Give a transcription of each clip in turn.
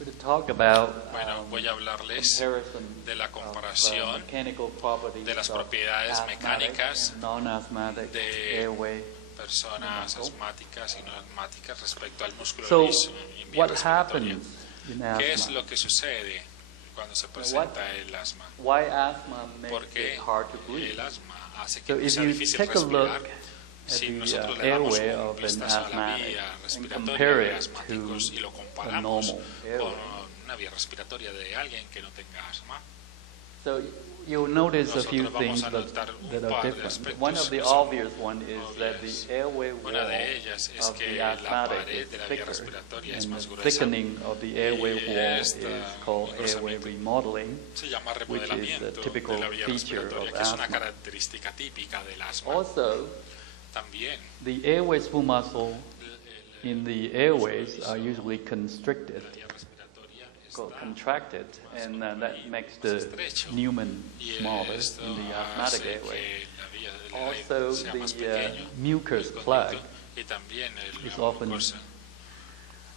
going to talk about Bueno, voy a hablarles comparison de la of comparación mechanical properties de las of propiedades asthmatic mecánicas and non-asthmatic de airway. personas asmáticas y no asmáticas respecto al músculo So, liso y vía what respiratoria. happens in ¿Qué es asthma? lo que sucede cuando se presenta el asma? Why asthma ¿Por makes qué it hard to breathe? el asma hace que So no if sea you difícil take a look respirar? at Si the nosotros le damos airway un of an vistazo a la asthmatic vía and respiratoria compare de it asmáticos y lo to a comparamos normal con airway, una vía respiratoria de alguien que no tenga asma, so you'll notice a few nosotros vamos things a notar un that are par de different. aspectos One of the que son obvious one is that obvias. the airway wall Una de ellas es of que the la asthmatic pared is de la vía thicker, respiratoria es and más the gruesa. thickening of the airway Y wall is esta called airway engrosamiento remodeling, se llama which is a remodelamiento typical de la vía feature respiratoria, of que es una asthma. característica típica del asma. Also, También the airway smooth muscle in the airways are usually constricted, la vía respiratoria está contracted, and that makes the estrecho. lumen Y smaller esto in the asthmatic hace airway. que la vía del Also, aire sea más the pequeño, mucus el plug conducto, y también is la often mucosa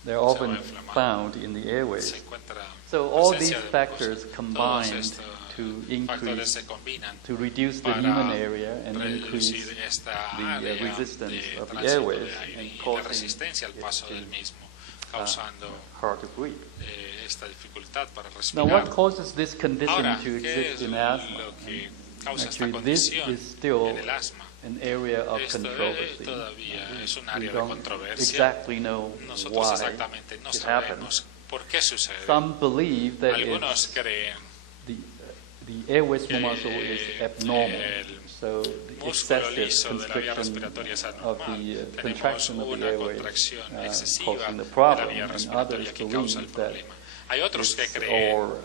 they're se often va a inflamar. found in the Se airways. encuentra So all presencia these de factors mucosa. Todos combined estos to factores increase, se combinan to reduce the para lumen area and reducir increase esta the área resistance de of the tránsito airways de aire and y la causing resistencia al it paso to del mismo, causando hard to breathe. esta dificultad para Now, respirar. what causes this condition Ahora, to ¿qué exist es in asthma? lo que causa esta Actually, this condición is still en el asma? an area of Esto controversy. todavía es un We área de don't controversia. exactly know Nosotros why exactamente no it happens. sabemos por qué sucede. Some believe that Algunos it's creen the airway smooth muscle is abnormal, el so the músculo excessive liso de la vía constriction respiratoria es of anormal. the Tenemos contraction of the una airway contracción excesiva causing the de la problem, vía and respiratoria others que causa el believe that problema. Hay otros que it's creen all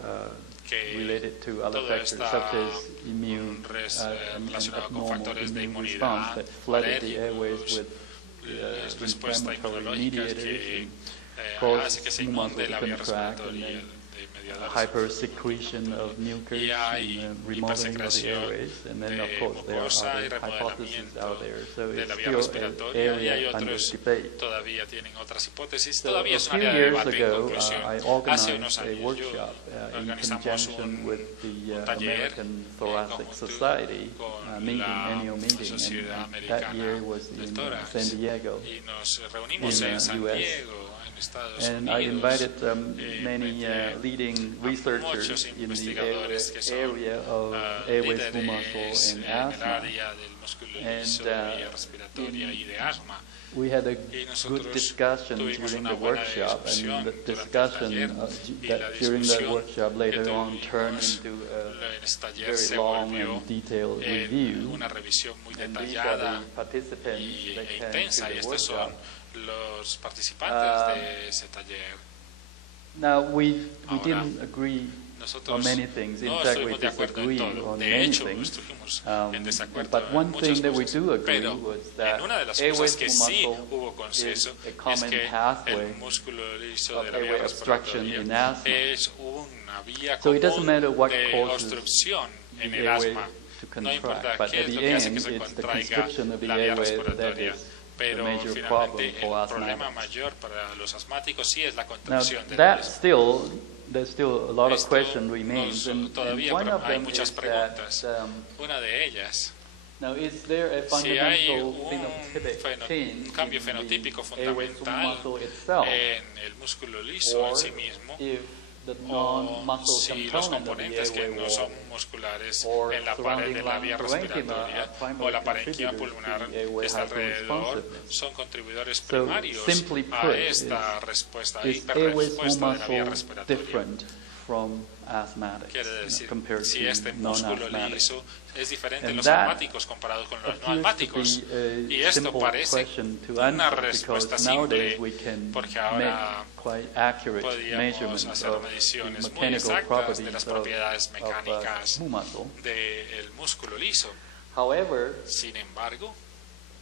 que related to other todo factors está such as immune and relacionado con abnormal factores de immune inmunidad, response that flooded the airways alérgicos, with respuesta inflammatory inmunológica mediators que and cause hace que se smooth muscle inunde to la vía contract, and respiratoria then de mediadores. hypersecretion of mucus Y hay and remodeling of the hipersecreción airways, and then of de course there are mucosa y other hypotheses remodelamiento out there. So de la it's vía still an respiratoria, y hay area under otros debate. todavía tienen otras hipótesis. So Todavía a es un few área de years debate. En ago, conclusión, I hace organized unos a años workshop in organizamos conjunction un with the taller American Thoracic conjunto Society con meeting, la annual meeting, Sociedad and that Americana year was del in Tórax, San Diego. y nos reunimos in, en San US. Diego, en Estados And I Unidos. invited many Invité leading a researchers muchos in the investigadores que son area of airway smooth líderes muscle and en el asthma. área del músculo And, liso, de vía respiratoria y de asma. We had a Y good nosotros discussion tuvimos during una the buena workshop, discusión and the durante el discussion taller, y la that during that discusión workshop later que on turned tuvimos into en este a taller very se long volvió and detailed en review. una revisión muy And these are detallada the participants y, that e came intensa, to y the estos son workshop. los participantes de ese taller. Now we Ahora, didn't agree on Nosotros many things. In no fact, we estuvimos de acuerdo en disagreed todo. on De many hecho, things. estuvimos en desacuerdo But en one muchas thing that we cosas. do agree Pero was that en una de las airway cosas que smooth sí muscle hubo consenso is a es common que pathway el músculo liso of de la vía airway obstruction respiratoria in asthma. es una vía So it doesn't común matter what de causes obstrucción en the el airway asma. to No importa contract, but qué at es lo the que hace end, que se it's the contraiga constriction of the la vía airway that respiratoria. is the Pero major finalmente problem for el problema asthmatics. mayor para los asmáticos sí es la Now, contracción del that asma. there's still a lot of Esto question remains, and todavía one of hay them muchas is preguntas. that, Una de ellas, now is there a si hay fundamental phenotypic change un cambio in fenotípico the airway smooth fundamental muscle itself, en el músculo liso en or sí mismo, if the o non-muscle si los component of the componentes que airway no wall son musculares or en la pared surrounding de la vía lung parenchyma respiratoria are primary o la parenquima contributors pulmonar to the airway que está alrededor hyperresponsiveness. son contribuidores So, primarios simply a put, esta respuesta, is airway smooth hiperrespuesta de la vía muscle respiratoria. different from asthmatics, Quiere decir, compared si to este músculo non-asthmatics? liso es diferente en And los that asmáticos comparados con los no appears to asmáticos. be Y a esto simple parece question to una answer, respuesta because nowadays simple, we can porque make ahora quite accurate podríamos measurements hacer of the mediciones muy mechanical exactas de properties las of propiedades mecánicas smooth muscle. del músculo liso. However, Sin embargo,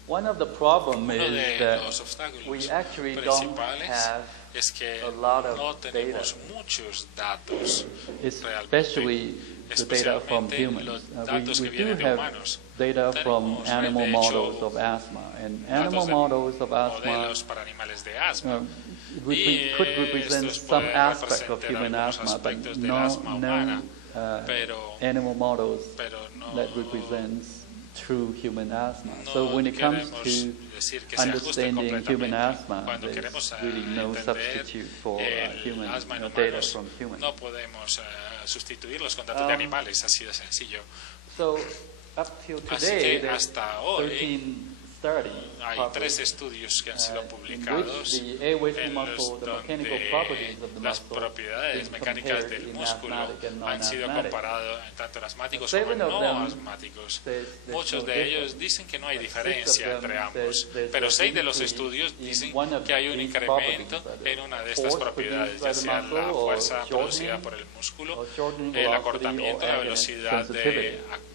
One of the problems Uno is de that los obstáculos we actually don't principales have es que a lot of no tenemos data, muchos datos, especially the data from especialmente humans. los datos We que do vienen de have humanos. data from Tenemos, animal de hecho, models of asthma, and animal Datos de models of asthma modelos para animales de asma. could represent Estos some pueden aspect of representar human algunos asthma, but aspectos del no asma humana, pero animal models no, that represents true human asthma. no So when it comes queremos to decir que se ajusten understanding human completamente. asthma, Cuando there's queremos really no entender substitute for el human asma en data humanos, from humans. no podemos sustituirlos con datos de animales, así de sencillo. So up till Así today, que there's hasta hoy 13 studies hay 3 estudios que han sido in publicados which the airway en muscle, los the mechanical donde properties of the las muscle, propiedades is mecánicas compared del in músculo asthmatic and han sido non-asthmatic. comparados tanto en asmáticos Seven como of no them asmáticos. says there's Muchos no de ellos difference. dicen que no hay But diferencia six of entre them ambos, says there's pero a 6 de los increase estudios in dicen one of que hay un these incremento properties, en una de estas force propiedades, produced ya by the sea la muscle or fuerza producida shortening por el músculo, or shortening el velocity acortamiento, or la agonist velocidad sensitivity. de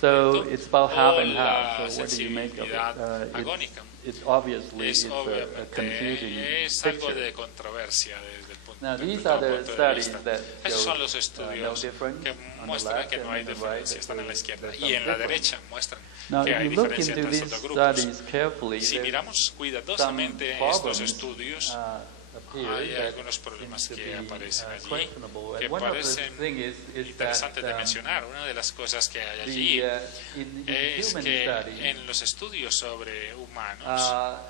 So acortamiento it's about half o and half. la So what do you make of sensibilidad it? agónica. It's obviously Es it's a obviamente confusing es algo picture. de controversia desde el punto, Now desde these todo are the punto de studies vista. that Esos show son los no estudios difference que on the muestran left que no and hay on the right, diferencia, están en la izquierda, there's y some en la difference. derecha muestran Now, que if hay you look diferencia into entre these estos dos grupos. studies carefully, Si there's miramos some cuidadosamente estos problems estudios, appear hay that algunos problemas seem to que be aparecen allí questionable. que And one of the parecen things is interesantes that de mencionar. Una de las cosas que hay allí in es human que studies, en los estudios sobre humanos, a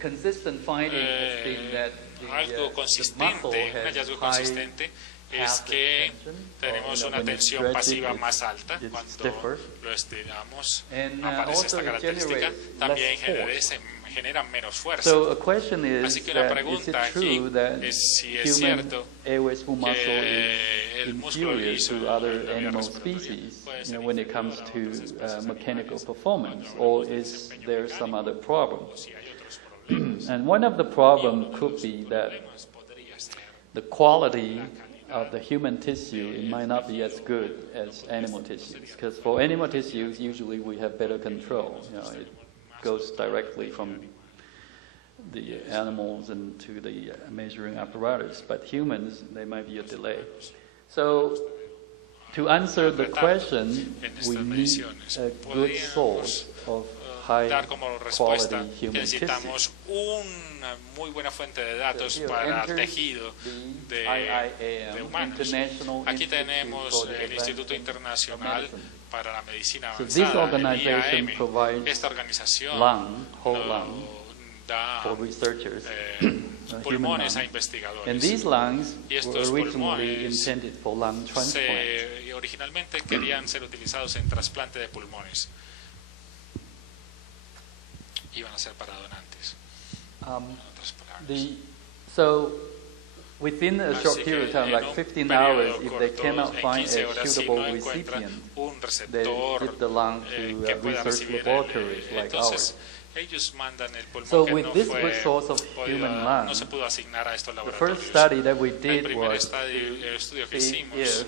consistent finding has been that algo the consistente, muscle un has hallazgo high consistente es que tenemos una tensión pasiva más alta cuando lo estiramos, aparece esta característica, también genera menos fuerza. So a question is Así que la that is it pregunta aquí true that es si es human cierto airway muscle que is el músculo inferior liso to de other la vía animal respiratoria species, puede ser when it inferior comes a to otras especies mechanical animales performance, cuando or hablamos de is desempeño there some mecánico, other problem? o si hay otros problemas. And one of the problems could be that Problemas podría ser the quality of the human tissue, it might not be as good as animal tissues, because for animal tissues usually we have better control. It goes directly from the animals into the measuring apparatus, but humans, there might be a delay. So to answer the question, we need a good source of high dar como quality respuesta que human tissue. necesitamos una muy buena fuente de datos So here para enters tejido the de IIAM, humanos. International Aquí Institute tenemos for the el Instituto Advancement of Internacional Medicine. para la Medicina So this Avanzada, el organization IAM. provides Esta organización whole no lung da for researchers, human pulmones a lung. investigadores. And these lungs Y were estos originally pulmones intended for lung transplant. originalmente querían ser utilizados en trasplante de pulmones. Iban a ser para donantes. En otras palabras. So within a short Así period of time, que like en un 15 hours, periodo if they corto, cannot en find 15 a horas, si suitable no encuentran recipient, un they receptor give the lung to que pueda research recibir laboratories like entonces ours. ellos mandan el pulmón So que with no this fue good source of human lung, no se pudo asignar a estos the laboratorios. first study that we El did primer was estudio que see hicimos, if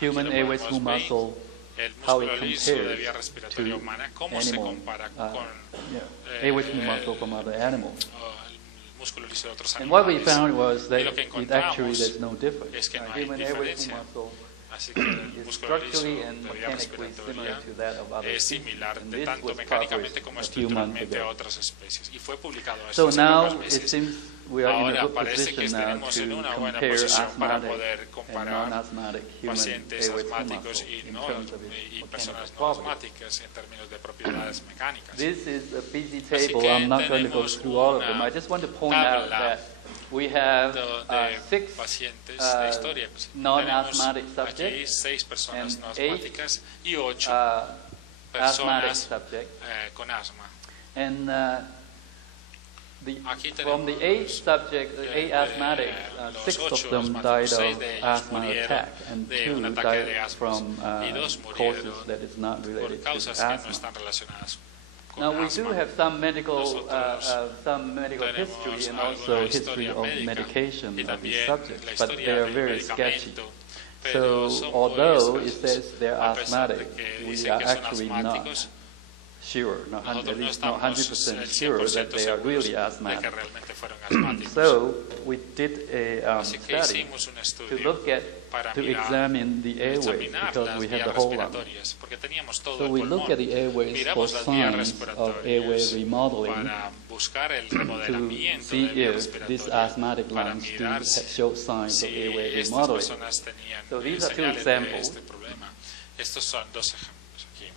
human aquí lo airway podemos ver, muscle, el how it músculo liso de compares vía respiratoria to humana, cómo se animal, compara con airway muscle from other animals. el músculo liso de otros And what we animales. found was that Y lo que it actually encontramos there's no difference. es que no hay Human airway diferencia. muscle Así que el is músculo liso structurally de and vía mechanically similar respiratoria to that of other es species. similar And de this tanto was mecánicamente published como a few months estructuralmente a ago. otras especies. Y fue publicado So hace now pocos it meses. seems we are in a Ahora good parece que position now estaremos en to una buena compare posición para asthmatic poder and comparar non-asthmatic human pacientes airway asmáticos muscle y, in no, terms of its y mechanical personas no properties. asmáticas en términos de propiedades mecánicas. This is a busy Así table. que I'm not going to go tenemos through all of una them. I just want to point out tabla that we have de 6 pacientes de historia. non-asthmatic Tenemos aquí subjects 6 personas and no 8 asmáticas y 8 asthmatic personas subjects. con asma. And Aquí from the tenemos 8 subjects, 8 asthmatics, los 6 of 8 them asmáticos, died 6 of de ellos asthma murieron attack, and de 2 un ataque de died asma, from y 2 causes murieron that is not por related to causas que no asthma. están relacionadas con Now we asma. do have some medical Nosotros history and tenemos also alguna history historia of médica medication y of these también subjects, la but historia they are del very sketchy. medicamento. Pero So son muy although it escasos. says they're A pesar de asthmatic, que we dicen are que son actually not asmáticos, sure, Nosotros at no least not estamos 100% el sure 100% that they are seguros really de que asthmatic. realmente fueron asmáticos. So we did a Así que study hicimos un to estudio look at, para to mirar, examine the airways examinar because las we had vías the whole lung. respiratorias, porque teníamos todo So el we pulmón. look at the airways for Miramos las vías signs of airway respiratorias remodeling para buscar el to remodelamiento see de vías if these respiratorias, asthmatic para lungs do mirar show signs of si airway estas remodeling. personas tenían So these are two señales de examples. este problema. Estos son dos ejemplos aquí.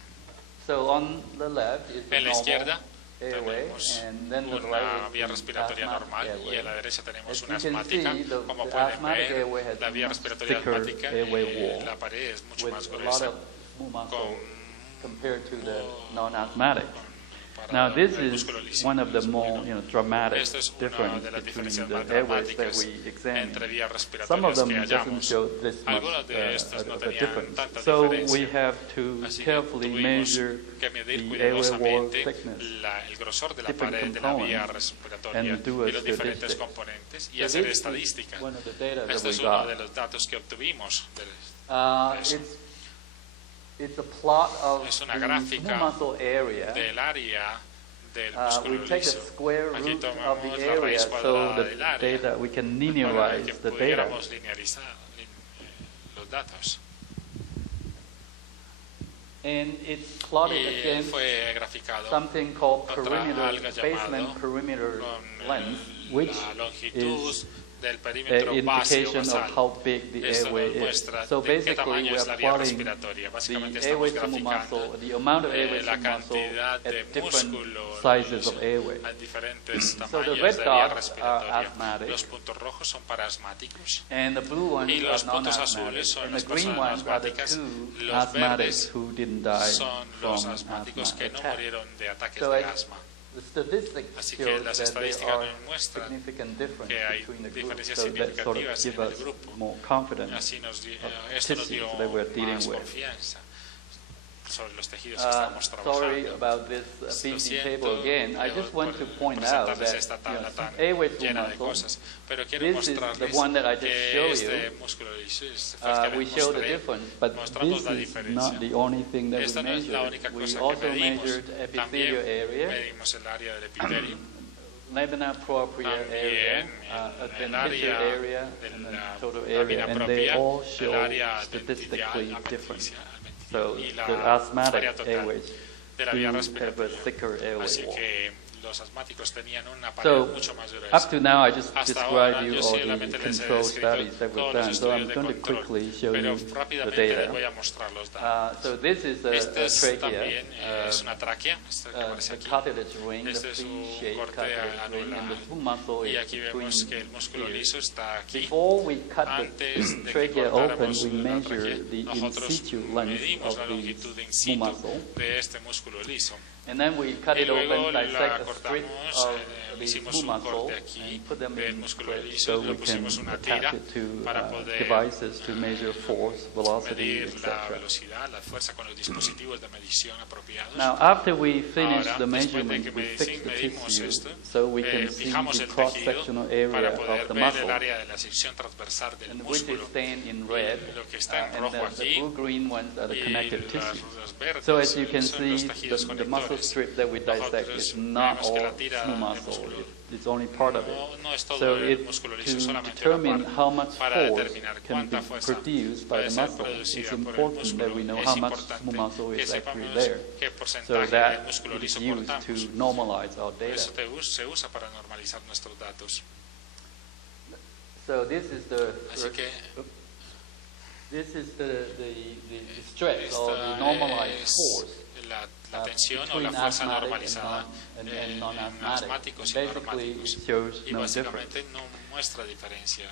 So on the left is the En la izquierda normal airway, tenemos and then the una right vía is the respiratoria asthmatic normal y airway. a la derecha tenemos As una you can asmática. see, Como the pueden asthmatic ver, airway has la a vía much respiratoria thicker asmática, airway wall la pared es mucho with más a lot gruesa of smooth muscle con compared to the non-asthmatic. para Now this el is músculo liso. one of the more dramatic Esta es una difference de las between diferencias the más airways that dramáticas we examine. entre vías Some of respiratorias them que doesn't hallamos. show this much Algunas de estas no of a tenían difference. tanta So diferencia. we have to Así que carefully tuvimos measure que medir the airway wall cuidadosamente thickness, el grosor de la different pared de la vía components, respiratoria and do a y los diferentes statistics. componentes y So hacer this is estadística. one of the data that Este we es uno got. de los datos que obtuvimos. De eso. It's a plot of Es una the gráfica smooth muscle area. Del área del We músculo take the liso. square Aquí root of tomamos the la area raíz so cuadrada the del área data we can para linearize que the data. pudiéramos linearizar los datos. And it's plotted Y against fue graficado something called contra algo basement llamado perimeter con length, which la longitud is del perímetro an base o indication basal. of how big the Esto airway nos is. muestra So de qué basically, tamaño we es la are vía plotting respiratoria. Básicamente the airway estamos smooth graficando muscle, the amount of airway la smooth muscle cantidad de at different músculo sizes of airway. a diferentes So the tamaños red de vía dots are respiratoria. asthmatic, Los puntos rojos son para asmáticos and the blue ones y los are puntos non-asthmatic. azules son And las the green personas ones are the asmáticas. two Los asthmatics verdes who didn't die son from los asmáticos asthma que no attack. murieron de ataques So de as asma. the statistics Así que show las that there estadísticas are nos muestran significant differences que hay between the groups, diferencias so that sort of significativas give en el us grupo. more confidence Así of esto nos dio tissues that we're dealing más with. confianza sobre los tejidos que estamos Sorry trabajando. about this Lo busy siento table again. I just want to point out presentarles that esta tabla tan airway smooth llena de muscle, cosas, pero quiero this is the mostrarles one that I just que showed este you. músculo liso fue el que We les show the mostré. difference, but Mostramos la this is diferencia. not the only thing that Esta we no es la measured. única We cosa also que medimos. measured También epithelial area, medimos el área del epitelio, lamina propria area, el adventitious área area, de and then la total lámina area, and they propia, all el show área statistically adventicial, different. adventicial So y the la asthmatic área total airways de la do vía have a respiratoria. thicker airway Así wall. que los asmáticos tenían una pared So, mucho más up gruesa. to now, I just Hasta ahora, described you yo all the solamente les he control descrito studies that we've todos los done, so I'm estudios de going to control, quickly show pero you the rápidamente les data. voy a mostrar los datos. So this is a Este trachea, también es una tráquea, esta que aparece the aquí. cartilage ring, the Este es un free-shaped corte cartilage ring, and the anular. smooth muscle Y is aquí vemos que el between músculo here. liso está aquí. Before we cut Antes the de que trachea open, cortáramos we la measure tráquea, the in nosotros situ length medimos of la the longitud in smooth situ muscle, de este músculo liso. and then we cut Y it luego open, la dissect a strip cortamos, of the hicimos smooth un muscle, corte aquí and put them del in músculo strips liso, so le we can pusimos una tira attach it to para poder devices to measure force, velocity, medir la etc. velocidad, la fuerza con los dispositivos de medición apropiados. Now, after we finish Ahora, the después de measurement, que we fix the medimos tissue esto, so we can see fijamos the el tejido cross-sectional area para of poder the ver el muscle, área de la sección transversal del and which is músculo. stained in red, Lo que está en and rojo the aquí blue-green ones are the y connective los tissue. verdes So as you can son los see, tejidos the muscle conectores. strip that we dissect Nosotros is not vemos que all la tira smooth de muscle. músculo It's only part of it. no es todo So el músculo liso, to solamente determine una parte. how much Para force determinar can be cuánta fuerza produced by puede the ser muscle, producida it's por el important that we know músculo. how Es much importante smooth muscle que is actually sepamos there. qué So porcentaje de that músculo is liso used to cortamos. normalize our data. Eso se usa para normalizar nuestros datos. So this is the Así que this is the stress or the esta normalized es force la tensión o la between fuerza asthmatic normalizada and en non-asthmatic. asmáticos y Basically, normáticos. it shows Y no difference. básicamente no muestra diferencia.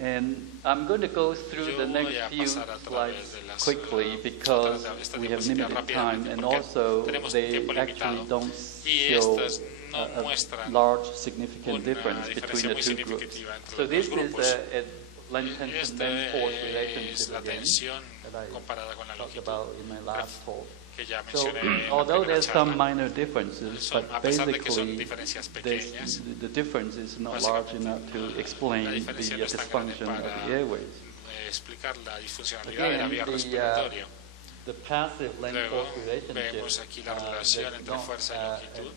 And I'm going to go through Yo the voy next a few pasar a través slides de las, quickly a because través de esta we have diapositiva limited time, rápidamente, and porque also tenemos they tiempo actually limitado. don't Y show estas no a muestran large significant una difference between diferencia the muy two groups. significativa entre So los this dos is grupos. a length tension then force Esta es relationship la again tensión that I comparada con la talked longitud about in my last talk. que ya So, mencioné en la although primera there's some charla. minor differences, Son, but a pesar de que son basically diferencias the pequeñas, difference is not large enough to explain the diferencia no es tan grande dysfunction of para the airways. explicar la disfuncionalidad de la Again, vía the respiratoria. the passive length-force Luego relationship vemos aquí la relación entre fuerza y longitud.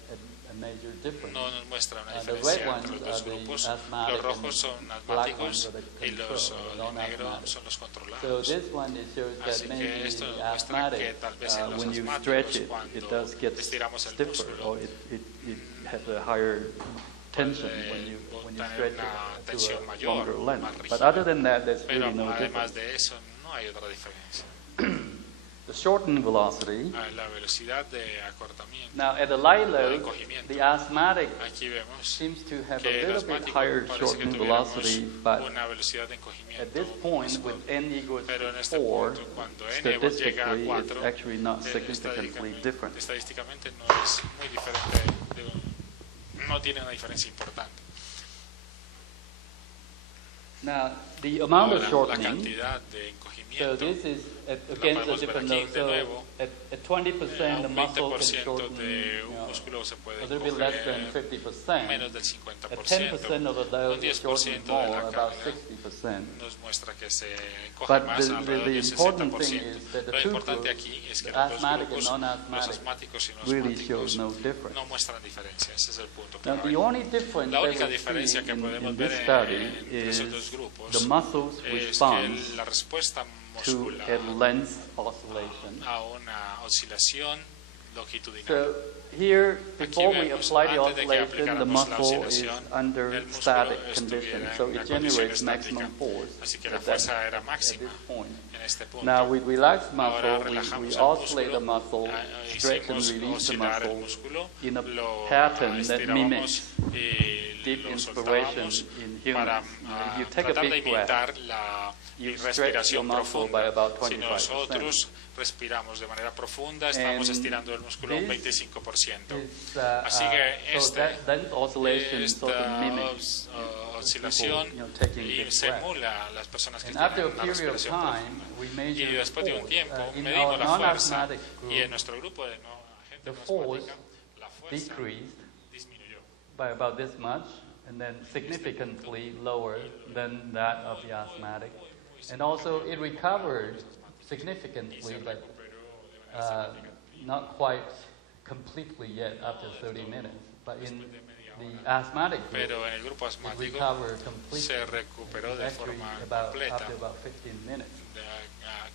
a major difference. No nos muestra una The red diferencia ones entre los are dos the grupos. asthmatic Los rojos son and black ones asmáticos are the y los control, negros non-asthmatic. son los So controlados. this one it shows that Así maybe que esto the nos muestra que asthmatic, tal vez en los when you stretch asmáticos it cuando does get estiramos el stiffer, músculo or it has a higher tension when you tener stretch una it tensión to a mayor, longer más length. But rígida. other than that, there's Pero really no además difference. de eso no hay otra diferencia. The shortened velocity. La velocidad de acortamiento, Now, at the light de load, encogimiento. the asthmatic Aquí vemos seems to have que a el little bit asmático higher parece que shortened tuviéramos velocity, but una velocidad de at encogimiento this point, más with corta. n equals Pero en este 4, punto, cuando n llega a statistically, it's 4, actually not significantly different. estadísticamente no es muy diferente, no tiene una diferencia importante. Now, the amount of Ahora, la shortening, cantidad de so encogimiento, this is, again, podemos a different ver aquí note. de So nuevo. at 20%, the un muscle can 20% shorten de un you know, músculo se puede a little bit less than encoger 50%. menos del At 50%. 10% of Un those 10% shorten de more, la about carga 60%. nos muestra que se encoge But más, the alrededor del important thing 60%. is that the Lo two importante groups, aquí es que the los dos asthmatic and grupos, los non-asthmatic, asmáticos y no really show asmáticos, no difference. no muestran diferencia. Ese es el punto Now, clave. the only difference La that única we diferencia see que podemos in ver this study entre esos dos is grupos the muscles es response que la respuesta to muscular a length oscillation. a una oscilación longitudinal. So here, before we vemos, apply the antes de que oscillation, the aplicáramos la muscle is oscilación, under el músculo static estuviera condition, en so una it condición generates estática. maximum force Así que la at fuerza era at máxima this point. en este punto. Now, with relaxed Ahora muscle, we relajamos el oscillate the músculo, muscle, stretch and hicimos release the oscilar el muscle músculo, in a lo pattern that estirábamos mimics y deep lo inspiration soltábamos in para humans. If you take a tratar de big breath, imitar la you stretch your respiración muscle by profunda. about Si 25%. nosotros respiramos de manera profunda, estamos And estirando el músculo un this 25%. It's, Así que so that oscillation sort of esta mimics oscilación people, taking big breaths. simula a las personas que And after tienen a una period of respiración time, profunda. we Y measure the después de un force. tiempo, In medimos our la fuerza. non-asthmatic Y en group, nuestro grupo de gente the no force asmática, la fuerza decreased disminuyó. by about this much, and then significantly lower than that of the asthmatic. And also, it recovered significantly, but not quite completely yet after 30 minutes. But in the asthmatic group, Pero en el grupo it asmático recovered completely. se recuperó de Actually, forma about completa. after about 15 minutes.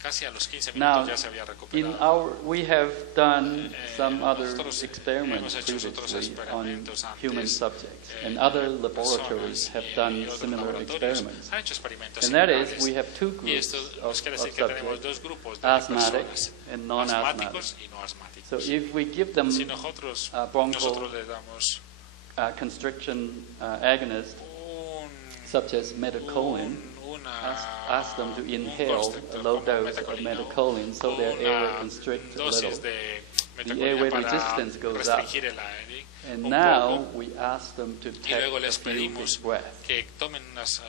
Casi a los 15 Now, minutos ya se había in recuperado. we have done some other nosotros experiments hemos hecho otros previously on experimentos human antes, subjects, and other laboratories personas have y done otros similar laboratorios experiments. han hecho experimentos And that similares. is, we have two Y groups esto of nos quiere decir que tenemos subjects, dos grupos de asthmatic personas, and non-asthmatic. asmáticos y no asmáticos. So if we give them Si nosotros bronchial les damos constriction agonist, such as methacholine, ask them to inhale a low dose of methacholine so their airway constricts a little. The airway resistance goes up. And now we ask them to take a few big breaths.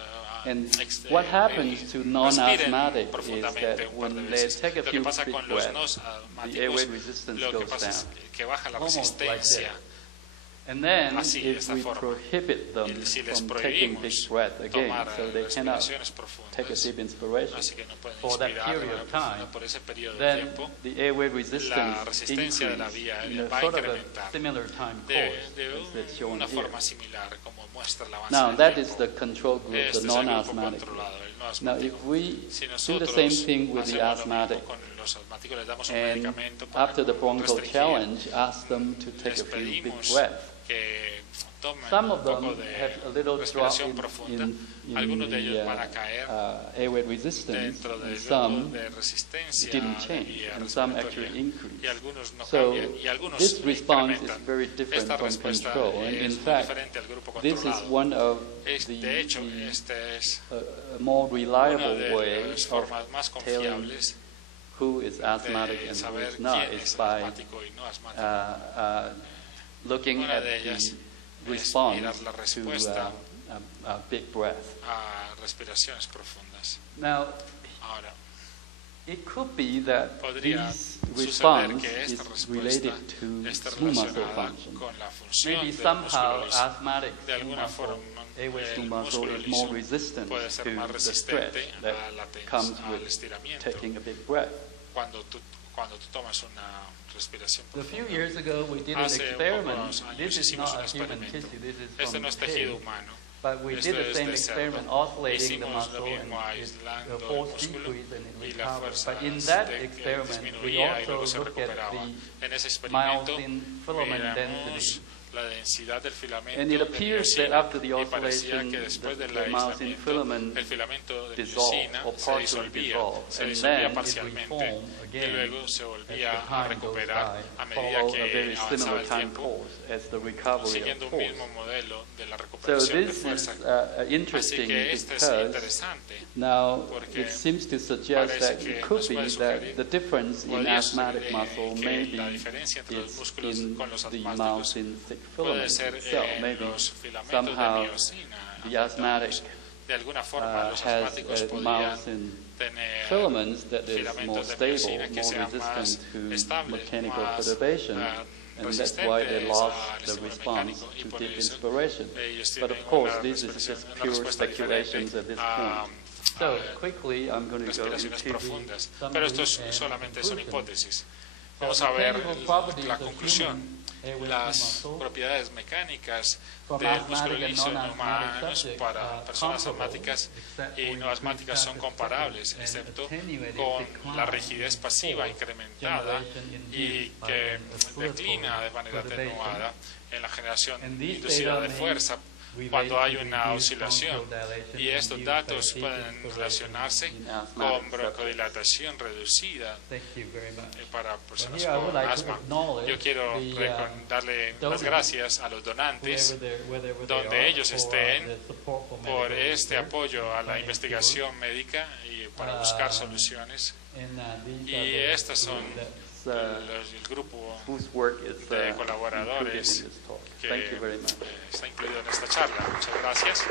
And what happens to non-asthmatic is that when they take a few big breaths, the airway resistance goes down, almost like that. And then, if we prohibit them from taking big breath again, so they cannot take a deep inspiration for that period of time, then the airway resistance increases in a sort of a similar time course as shown here. Now, that is the control group, the non-asthmatic group. Now, if we do the same thing with the asthmatic, and after the bronchial challenge, ask them to take a few big breaths, some of them have a little drop in the airway resistance, and some didn't change, and some actually increased. So this response is very different from control, and in fact, this is one of the more reliable way of telling who is asthmatic and who is not, is by looking at the response to a big breath. Now, it could be that this response is related to smooth muscle function. Maybe somehow asthmatic smooth muscle, airway smooth muscle is more resistant to the stress that comes with taking a big breath. cuando tú tomas una respiración A few years ago, we did an Hace experiment. pocos años This is hicimos not un a human experimento. tissue. This is Este from no es pig. tejido humano. But we Esto did the es same de cerdo. experiment, oscillating the Hicimos muscle, lo and mismo aislando el force músculo decreased and it y la recovered. fuerza But in that se experiment, we disminuía y luego also se looked at recuperaba. the En ese experimento myosin filament miramos density. la densidad del filamento And it de appears that miosina after the y parecía oscillation, que después del the myosin aislamiento filament el filamento de dissolved miosina or se partially disolvía, dissolved, se and disolvía then it parcialmente reformed y again luego se as volvía the a time goes recuperar by, a medida follow a que very avanzaba similar el time tiempo, course as the recovery siguiendo of un force. mismo modelo de la So recuperación de this is fuerza. Así interesting que este es because interesante now porque it seems to suggest parece that que it could nos be puede that sugerir, the difference in podría asthmatic sugerir muscle que maybe la diferencia entre los is músculos in con los the asmáticos myosin thick puede filament ser itself. en Maybe los filamentos de somehow miosina the asthmatic afectados. De alguna forma los has asmáticos podrían myosin tener filaments that is more filamentos de stable, miosina que more sean más resistant to estables, mechanical más perturbation, and that's why they resistentes lost al the estímulo response mecánico y to por deep eso inspiration. ellos But tienen of course, una this is respiración, just una pure respuesta speculations at this diferente point. So quickly, I'm going to go respiraciones into profundas. the Pero estos summary and solamente son conclusion. hipótesis. So Vamos the a ver technical properties la of conclusión. human airway Las muscle propiedades mecánicas from del músculo asthmatic and liso en non-asthmatic humanos subjects para are personas comparable, asmáticas except y for no asmáticas son increased comparables, and excepto attenuated con decline la rigidez in pasiva force incrementada generation y induced que by declina de manera perturbation. atenuada en la generación And these inducida data de may fuerza cuando hay una oscilación. Y estos datos pueden relacionarse con broncodilatación reducida para personas con asma. Yo quiero darle las gracias a los donantes, donde ellos estén, por este apoyo a la investigación médica y para buscar soluciones. Y estas son el grupo de colaboradores que está incluido en esta charla. Muchas gracias.